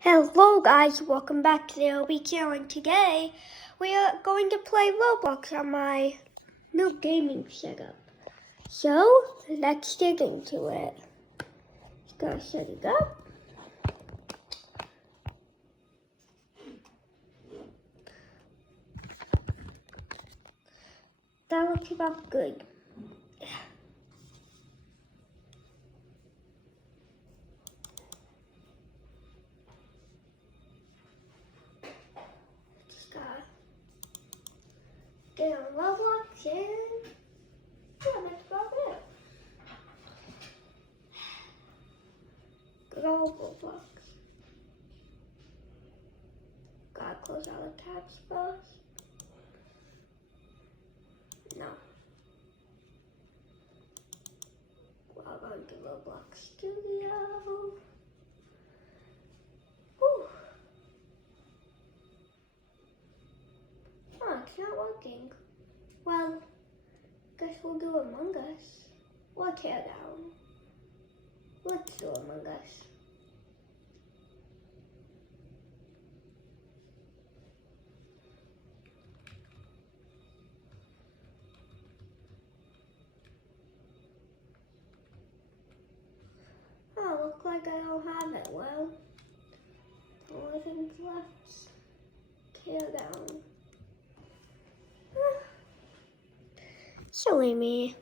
Hello guys, welcome back to the LB channel, and today we are going to play Roblox on my new gaming setup. So, let's dig into it. Just gotta set it up. That looks about good. Get on Roblox and yeah, that's about it. Good old Roblox. Gotta close all the tabs first. No. Log on to Roblox Studio. Whew. Oh, it's not working. Well, guess we'll do Among Us. Or Teardown. Let's do Among Us. Oh, looks like I don't have it. Well, the only thing left. Teardown. Silly me.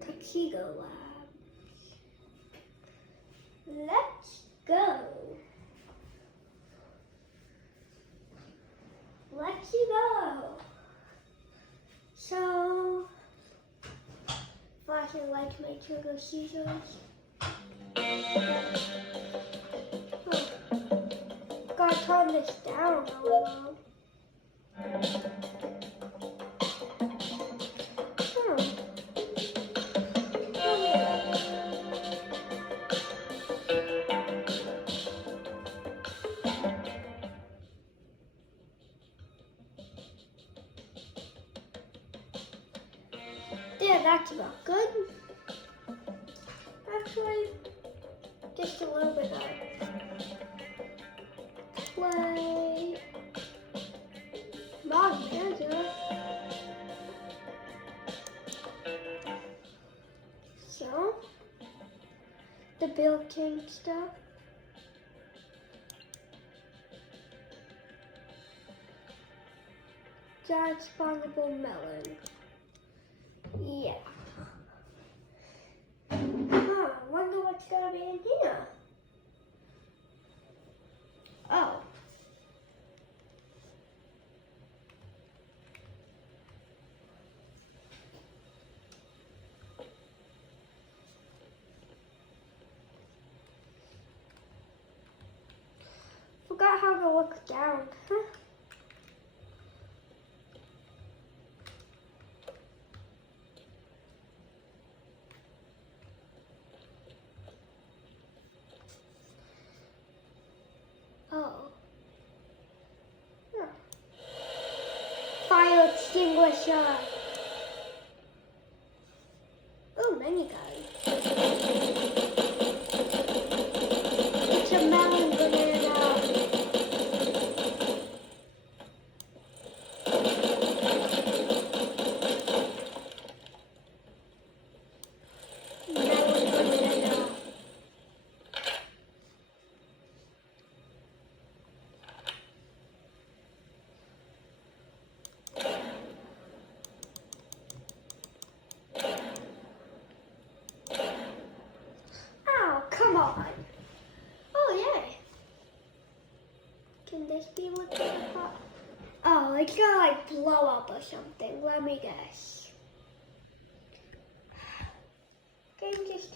Tuxedo Lab. Let's go. Let's go. So, flashing lights make sure go seizures. Oh. Gotta turn this down a little. Yeah, that's about good. Actually, just a little bit of play. Mod manager. So, the built-in stuff. Giant spawnable melon. Yeah. Huh, wonder what's gonna be in here. Oh. Forgot how to look down. Huh? Oh. Huh. Fire extinguisher. Oh, many guys. It's a melon banana. Melon banana. Oh, come on. Oh, yay. Can this be what's in the pot? Oh, it's gonna like blow up or something. Let me guess. Game just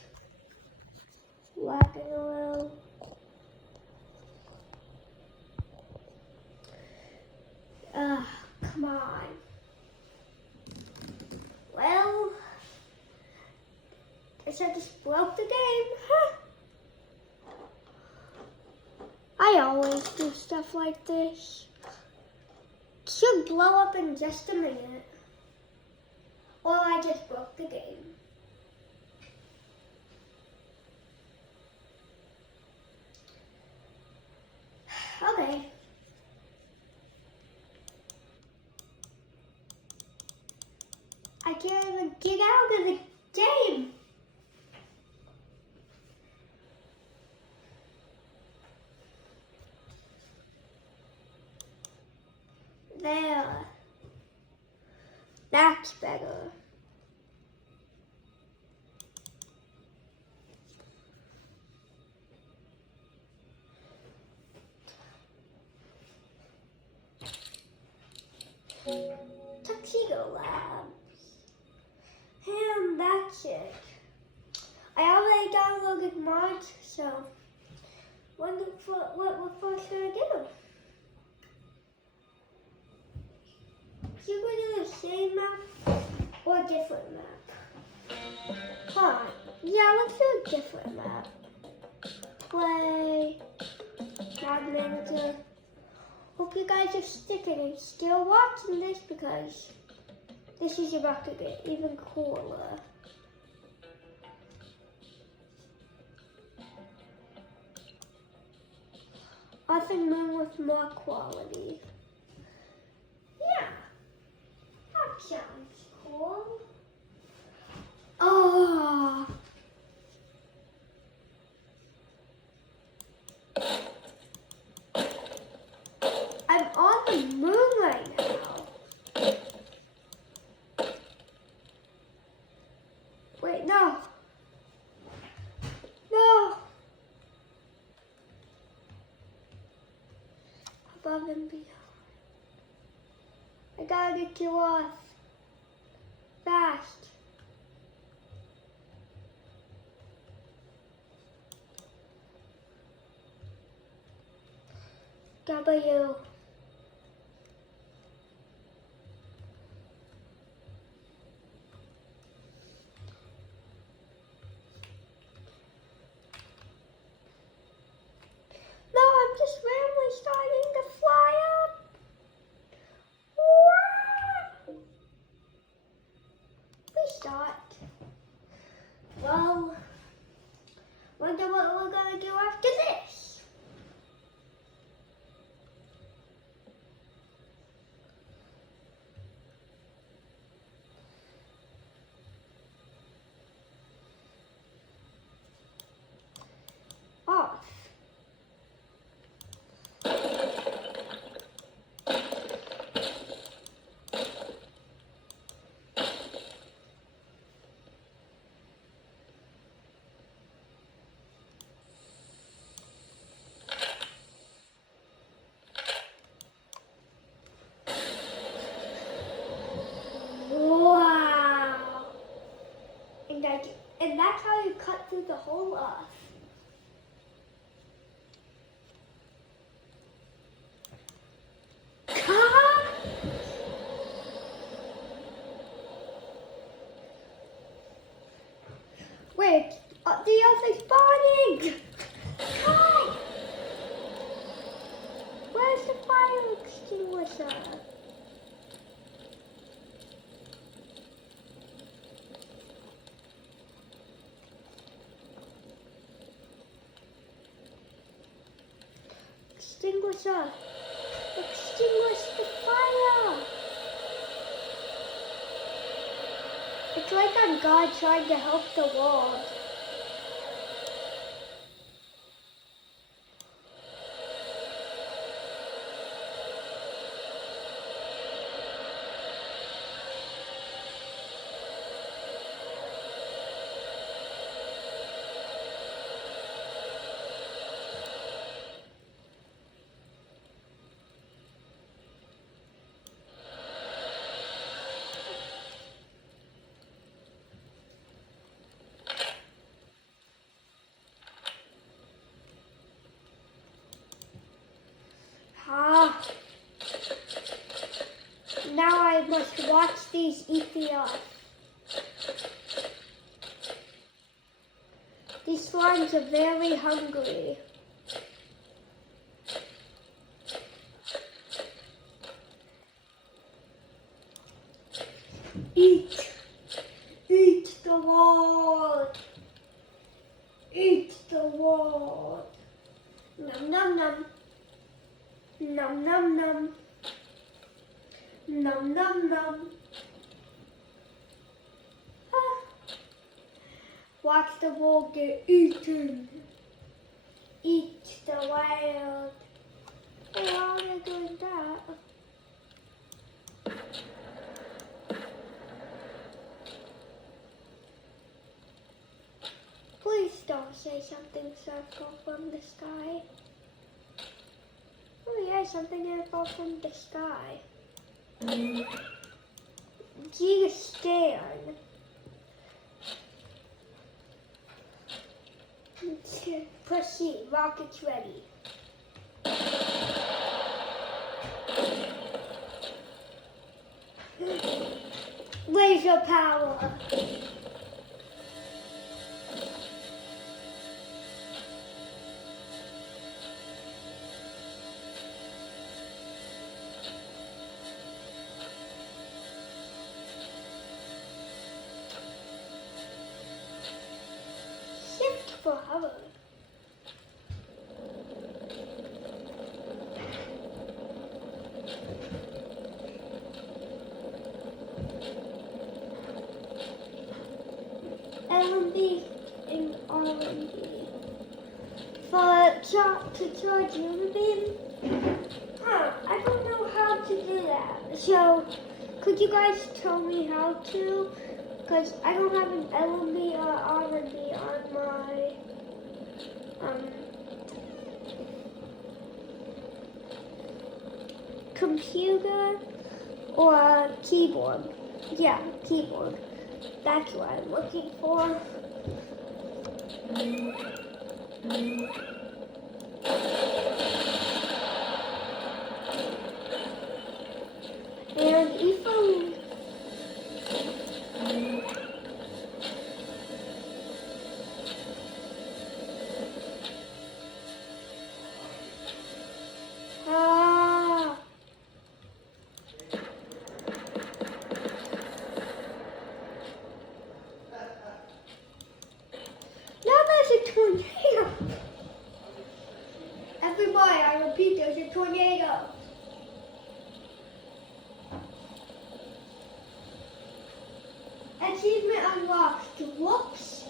lagging around. Come on. Well, I said just broke the game. Huh? I always do stuff like this. Should blow up in just a minute. Or I just broke the game. Okay. I can't even get out of the game. There. That's better. Tuxedo Labs. And that's it. I already downloaded mods, so wonder what we're first gonna do. Should we do the same map or a different map? Huh. Yeah, let's do a different map. Play Mod Manager. Hope you guys are sticking and still watching this because this is about to get even cooler. I think mine with more quality. Yeah, that sounds cool. Oh. I'm on the moon right now. Wait, no. No. Above and beyond. I gotta get you off. Fast. W. No, I'm just randomly starting to fly up. Wow. Restart. Well, wonder what we're gonna do after this. Off. Wow. And that's how you cut through the whole earth. Wait, the earth is burning! Hi! Where's the fire extinguisher? Extinguisher! Extinguish the fire! It's like I'm God trying to help the world. Now I must watch these eat the earth. These slimes are very hungry. Eat. world. Eat the world. Num num num. Num num num. Num num num. Ah. Watch the world get eaten. Eat the world. Hey, why are they doing that? Please don't say something circle from the sky. Oh yeah, something gonna fall from the sky. G scan. Proceed. Rockets ready. Laser power. Shift forever. LMB and R&B. For to charge UV. I don't know how to do that. So, could you guys tell me how to? Because I don't have an LMB or R&B on my computer or keyboard. Yeah, keyboard. That's what I'm looking for. And if now there's a tornado. Everybody, I repeat, there's a tornado. Achievement unlocked. Whoops.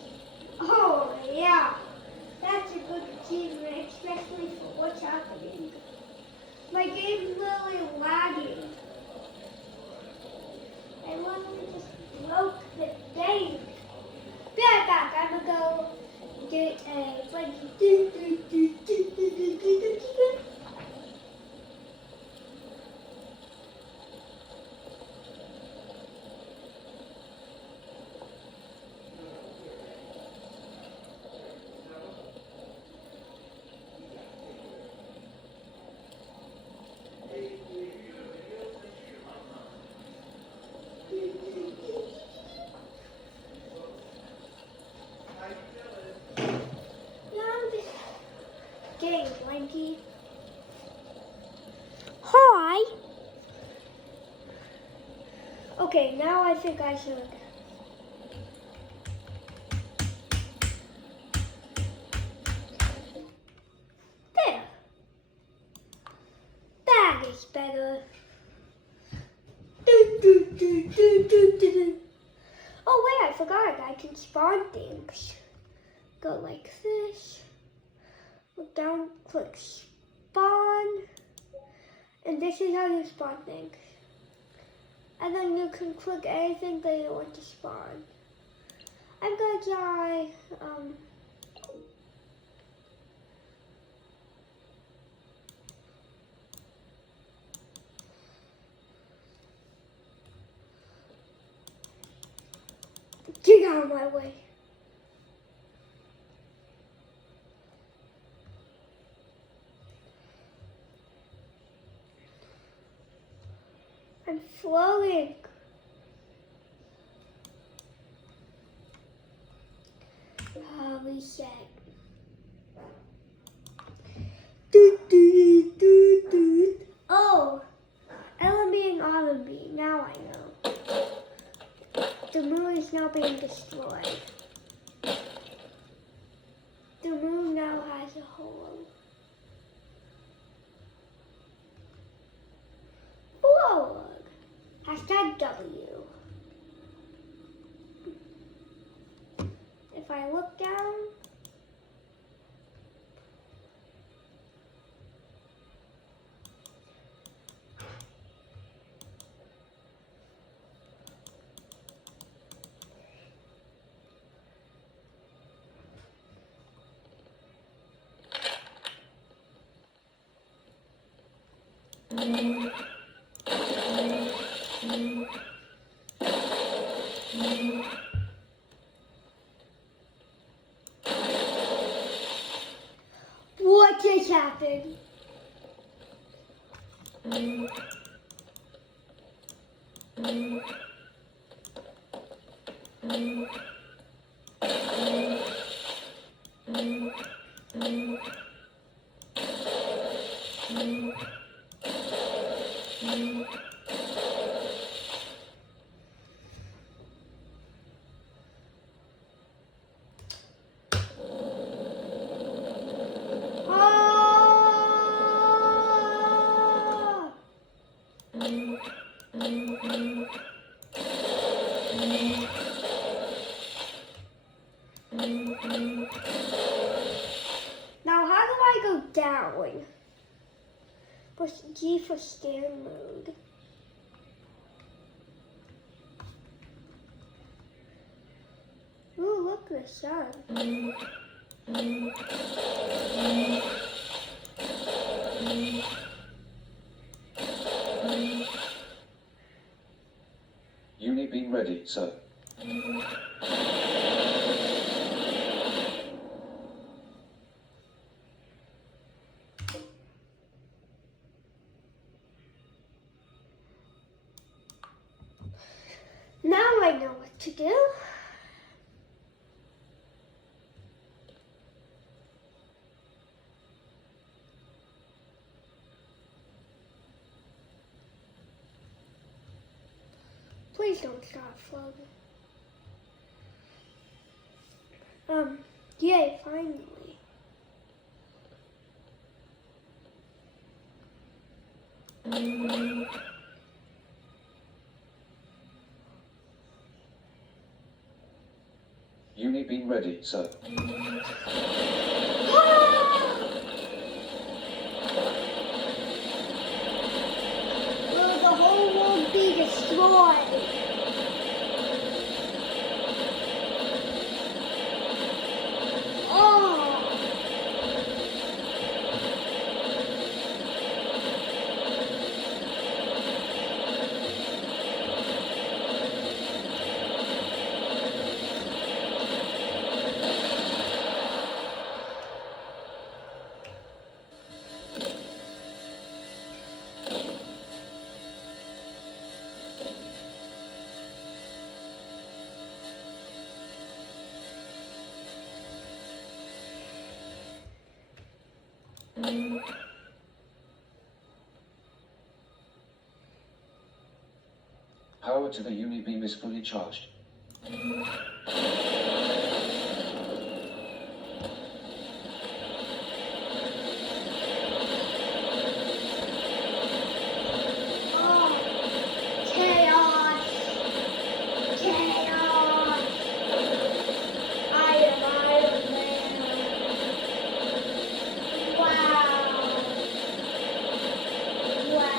Oh, yeah. That's a good achievement, especially for what's happening. My game's literally lagging. I literally just broke the game. Be right back. I'm gonna go get a Getting blanky. Hi. Okay, now I think I should. There. That is better. Oh wait, I forgot. I can spawn things. Go like this. Look down, click spawn, and this is how you spawn things. And then you can click anything that you want to spawn. I'm gonna try, get out of my way. I'm floating. Reset. Oh, LMB and R&B. Now I know. the moon is now being destroyed. The moon now has a hole. Forward. Hashtag W. If I look down, what just happened? Now how do I go down? Push G for stand mode. Ooh, look, the sun. Unit being ready, sir. Now I know what to do. Please don't stop floating. Yay, finally. Unit being ready, sir. Will the whole world be destroyed? Oh! Power to the unit beam is fully charged. Oh! Chaos! Chaos! I am Iron Man! Wow! Wow!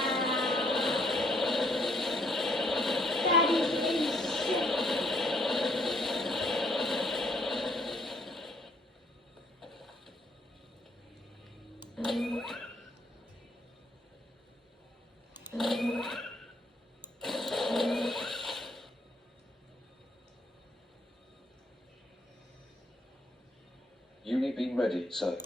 That is insane! Unit being ready, sir.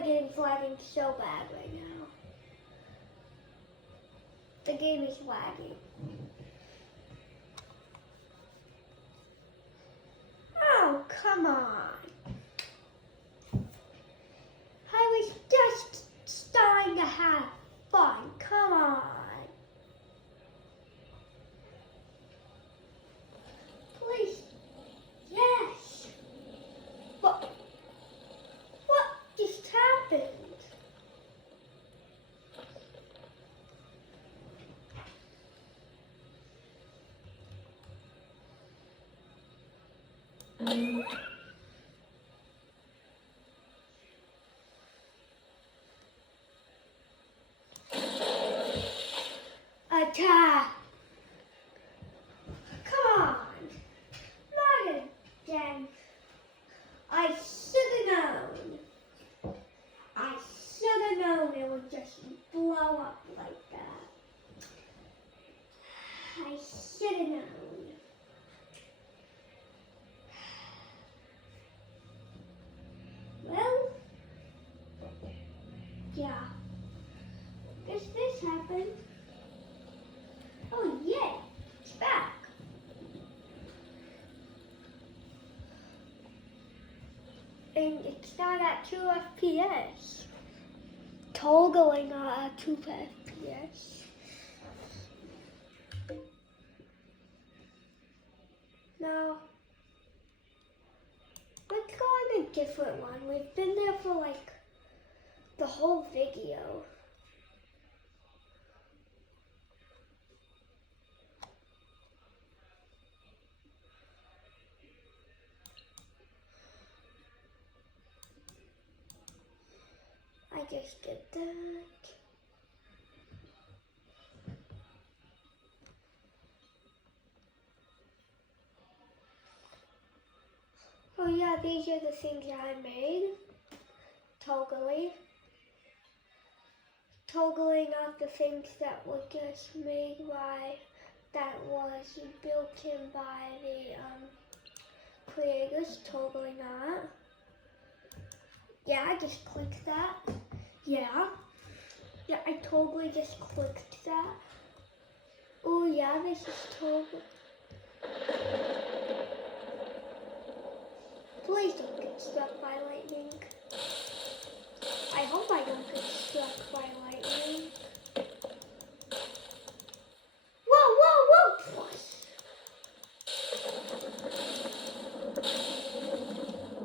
the game's lagging so bad right now. The game is lagging. Oh, come on. I was just starting to have fun. Come on. Please. Yes. What just happened? Attack! Come on! Not again! I should have known! I should have known it would just blow up like that. I should have known. Well, yeah. Guess this happened. Oh yeah, it's back. And it's not at 2 FPS. Toggling at 2 FPS. Now, let's go on a different one. We've been there for like the whole video. I just did that. Oh yeah, these are the things I made. Toggling off the things that were just made by, that was built in by the creators, toggling that. Yeah, I just clicked that. Yeah, I totally just clicked that. Oh yeah, this is totally. Please don't get struck by lightning. I hope I don't get struck by lightning. Whoa!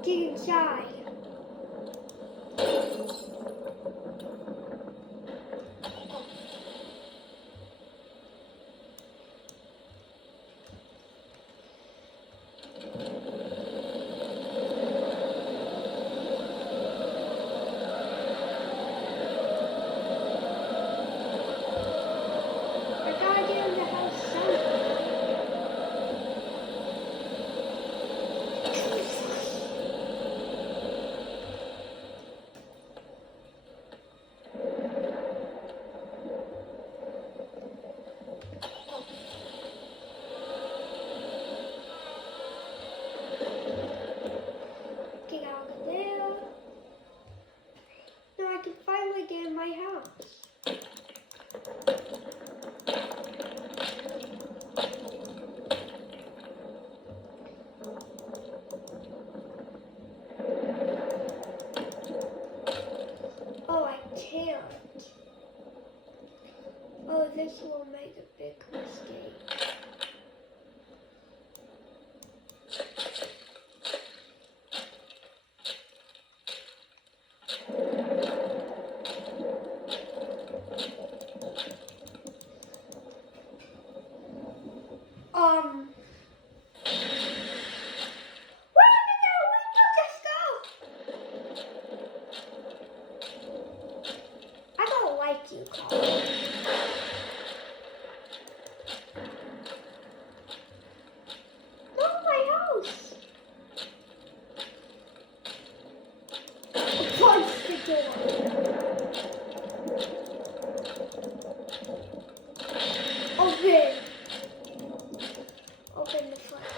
Get inside. My house. Oh, I can't. Oh, this will make a big mistake. You call it. Not my house. Close the door. Open. Open the front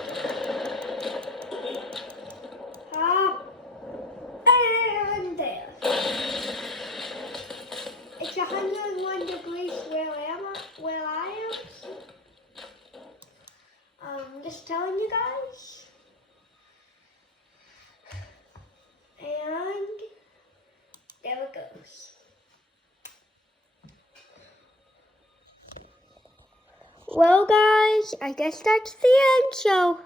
door. And there. I'm just telling you guys. And there it goes. Well, guys, I guess that's the end. So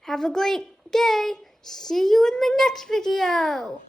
have a great day. See you in the next video.